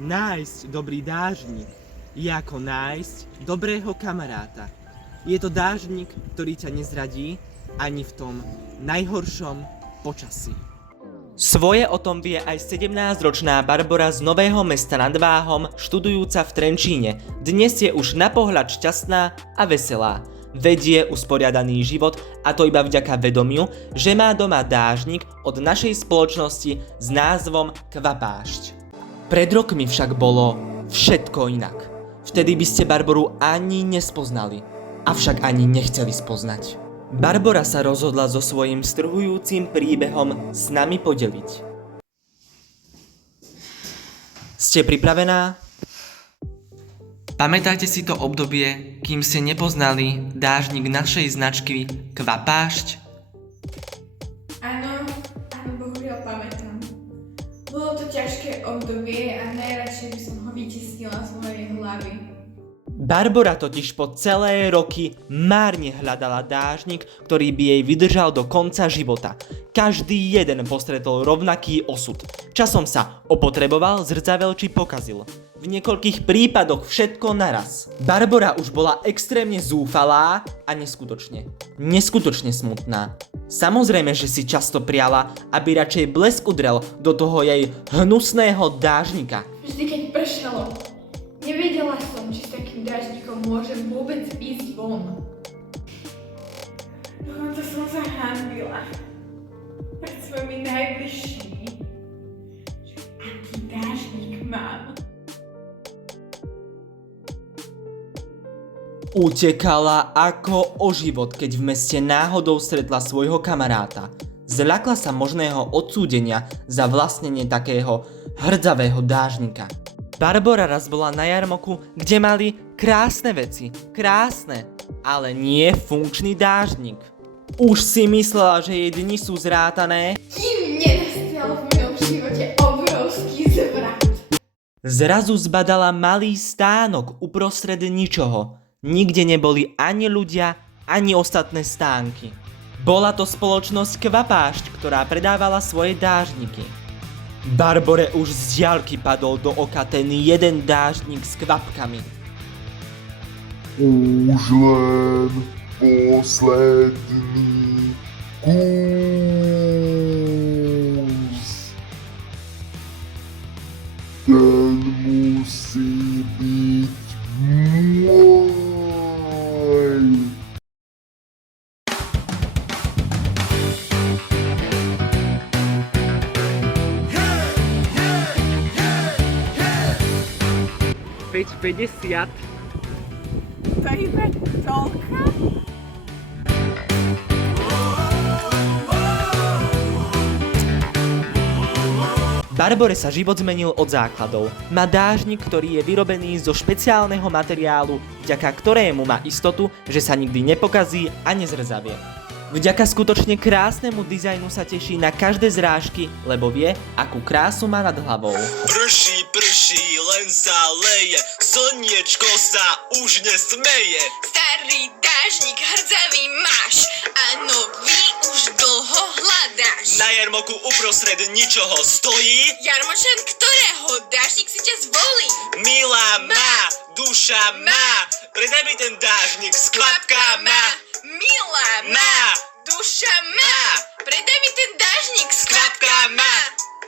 Nájsť dobrý dážnik je ako nájsť dobrého kamaráta. Je to dážnik, ktorý ťa nezradí ani v tom najhoršom počasí. Svoje o tom vie aj 17-ročná Barbora z Nového Mesta nad Váhom, študujúca v Trenčíne. Dnes je už na pohľad šťastná a veselá. Vedie usporiadaný život, a to iba vďaka vedomiu, že má doma dážnik od našej spoločnosti s názvom Kvapášť. Pred rokmi však bolo všetko inak. Vtedy by ste Barboru ani nespoznali, avšak ani nechceli spoznať. Barbora sa rozhodla so svojím strhujúcim príbehom s nami podeliť. Ste pripravená? Pamätáte si to obdobie, kým ste nepoznali dážnik našej značky Kvapášť? Áno, bohužiaľ pamätám. Bolo to ťažké obdobie a najradšej by som ho vytiesnila z mojej hlavy. Barbora totiž po celé roky márne hľadala dážnik, ktorý by jej vydržal do konca života. Každý jeden postretol rovnaký osud. Časom sa opotreboval, zrcavel či pokazil. V niekoľkých prípadoch všetko naraz. Barbora už bola extrémne zúfalá a neskutočne smutná. Samozrejme, že si často priala, aby radšej blesk udrel do toho jej hnusného dážnika. Vždy keď pršalo, nevedela som, či s takým dážnikom môžem vôbec ísť von. Dokonca som sa hanbila pred svojimi najbližšími, že aký dážnik mám. Utekala ako o život, keď v meste náhodou stretla svojho kamaráta. Zľakla sa možného odsúdenia za vlastnenie takého hrdzavého dážnika. Barbora raz bola na jarmoku, kde mali krásne veci. Krásne, ale nie funkčný dážnik. Už si myslela, že jej dni sú zrátané, Kým nenastal v mojom živote obrovský zvrat. zrazu zbadala malý stánok uprostred ničoho. Nikde neboli ani ľudia, ani ostatné stánky. Bola to spoločnosť Kvapášť, ktorá predávala svoje dážniky. Barbore už z diaľky padol do oka ten jeden dážnik s kvapkami. Už len posledný kus. Ten musí byť môj. $5,50. To iba toľka? Barbore sa život zmenil od základov. Má dážnik, ktorý je vyrobený zo špeciálneho materiálu, vďaka ktorému má istotu, že sa nikdy nepokazí a nezrzavie. Vďaka skutočne krásnemu dizajnu sa teší na každé zrážky, lebo vie, akú krásu má nad hlavou. Prší, len sa leje, slniečko sa už nesmeje. Starý dážnik hrdzavý máš a nový už dlho hľadáš. Na jarmoku uprostred ničoho stojí Jarmočan, ktorého dážnik si ťa zvolí? milá má, duša má, predaj mi ten dážnik s kvapkami. Milá Má, duša má. Predaj mi ten dážnik s kvapkami. kvapkami.